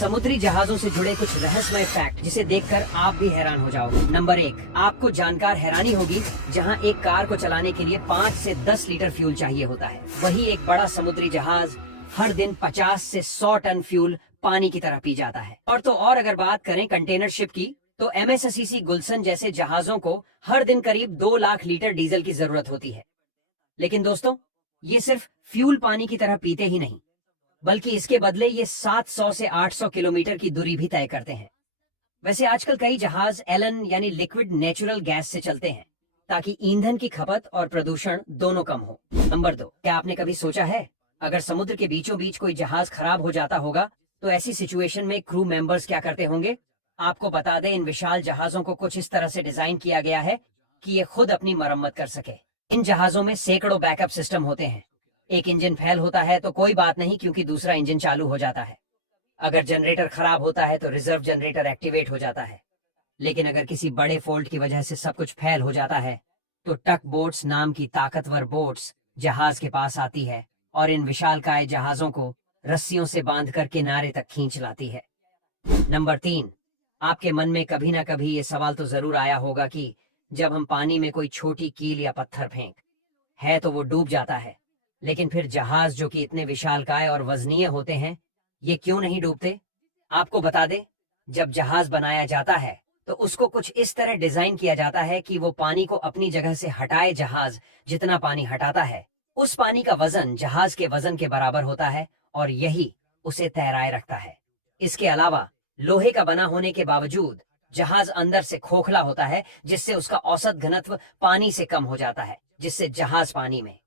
समुद्री जहाजों से जुड़े कुछ रहस्यमय फैक्ट जिसे देखकर आप भी हैरान हो जाओगे। नंबर 1, आपको जानकर हैरानी होगी, जहां एक कार को चलाने के लिए 5 से 10 लीटर फ्यूल चाहिए होता है, वही एक बड़ा समुद्री जहाज हर दिन 50 से 100 टन फ्यूल पानी की तरह पी जाता है। और तो और अगर बात करें कंटेनर शिप की, तो MSCC गुलशन जैसे जहाजों को हर दिन करीब 2 लाख लीटर डीजल की जरूरत होती है। लेकिन दोस्तों, ये सिर्फ फ्यूल पानी की तरह पीते ही नहीं, बल्कि इसके बदले ये 700 से 800 किलोमीटर की दूरी भी तय करते हैं। वैसे आजकल कई जहाज एलन यानी लिक्विड नेचुरल गैस से चलते हैं, ताकि ईंधन की खपत और प्रदूषण दोनों कम हो। नंबर 2, क्या आपने कभी सोचा है, अगर समुद्र के बीचों बीच कोई जहाज खराब हो जाता होगा, तो ऐसी सिचुएशन में क्रू मेंबर्स क्या करते होंगे? आपको बता दें, इन विशाल जहाजों को कुछ इस तरह से डिजाइन किया गया है कि ये खुद अपनी मरम्मत कर सके। इन जहाजों में सैकड़ों बैकअप सिस्टम होते हैं। एक इंजन फेल होता है तो कोई बात नहीं, क्योंकि दूसरा इंजन चालू हो जाता है। अगर जनरेटर खराब होता है तो रिजर्व जनरेटर एक्टिवेट हो जाता है। लेकिन अगर किसी बड़े फॉल्ट की वजह से सब कुछ फेल हो जाता है, तो टक बोट्स नाम की ताकतवर बोट्स जहाज के पास आती है और इन विशालकाय जहाजों को रस्सियों से बांधकर किनारे तक खींच लाती है। नंबर 3, आपके मन में कभी ना कभी ये सवाल तो जरूर आया होगा कि जब हम पानी में कोई छोटी कील या पत्थर फेंक है तो वो डूब जाता है, लेकिन फिर जहाज जो कि इतने विशालकाय और वजनीय होते हैं, ये क्यों नहीं डूबते? आपको बता दें, जब जहाज बनाया जाता है तो उसको कुछ इस तरह डिजाइन किया जाता है कि वो पानी को अपनी जगह से हटाए। जहाज जितना पानी हटाता है, उस पानी का वजन जहाज के वजन के बराबर होता है और यही उसे तैराए रखता है। इसके अलावा लोहे का बना होने के बावजूद जहाज अंदर से खोखला होता है, जिससे उसका औसत घनत्व पानी से कम हो जाता है, जिससे जहाज पानी में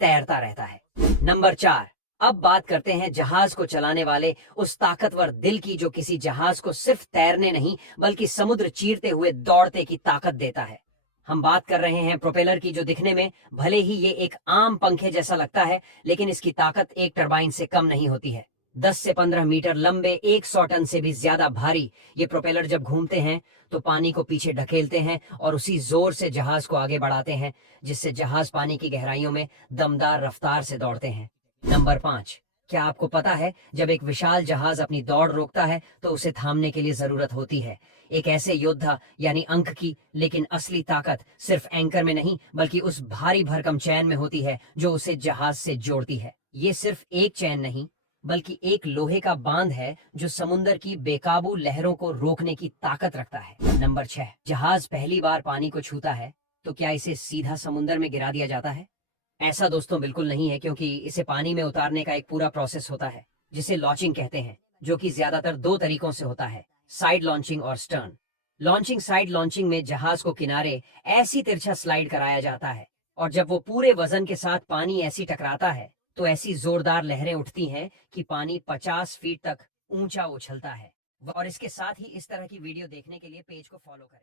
तैरता रहता है। नंबर 4, अब बात करते हैं जहाज को चलाने वाले उस ताकतवर दिल की, जो किसी जहाज को सिर्फ तैरने नहीं बल्कि समुद्र चीरते हुए दौड़ते की ताकत देता है। हम बात कर रहे हैं प्रोपेलर की, जो दिखने में भले ही ये एक आम पंखे जैसा लगता है, लेकिन इसकी ताकत एक टरबाइन से कम नहीं होती है। 10 से 15 मीटर लंबे, 100 टन से भी ज्यादा भारी ये प्रोपेलर जब घूमते हैं तो पानी को पीछे ढकेलते हैं और उसी जोर से जहाज को आगे बढ़ाते हैं, जिससे जहाज पानी की गहराइयों में दमदार रफ्तार से दौड़ते हैं। नंबर 5, क्या आपको पता है, जब एक विशाल जहाज अपनी दौड़ रोकता है तो उसे थामने के लिए जरूरत होती है एक ऐसे योद्धा यानी अंक की। लेकिन असली ताकत सिर्फ एंकर में नहीं, बल्कि उस भारी भरकम चैन में होती है जो उसे जहाज से जोड़ती है। ये सिर्फ एक चैन नहीं, बल्कि एक लोहे का बांध है जो समुन्दर की बेकाबू लहरों को रोकने की ताकत रखता है। नंबर 6, जहाज पहली बार पानी को छूता है तो क्या इसे सीधा समुन्दर में गिरा दिया जाता है? ऐसा दोस्तों बिल्कुल नहीं है, क्योंकि इसे पानी में उतारने का एक पूरा प्रोसेस होता है, जिसे लॉन्चिंग कहते हैं, जो कि ज्यादातर 2 तरीकों से होता है, साइड लॉन्चिंग और स्टर्न लॉन्चिंग। साइड लॉन्चिंग में जहाज को किनारे ऐसी तिरछा स्लाइड कराया जाता है, और जब वो पूरे वजन के साथ पानी ऐसी टकराता है तो ऐसी जोरदार लहरें उठती हैं कि पानी 50 फीट तक ऊंचा उछलता है। और इसके साथ ही इस तरह की वीडियो देखने के लिए पेज को फॉलो करें।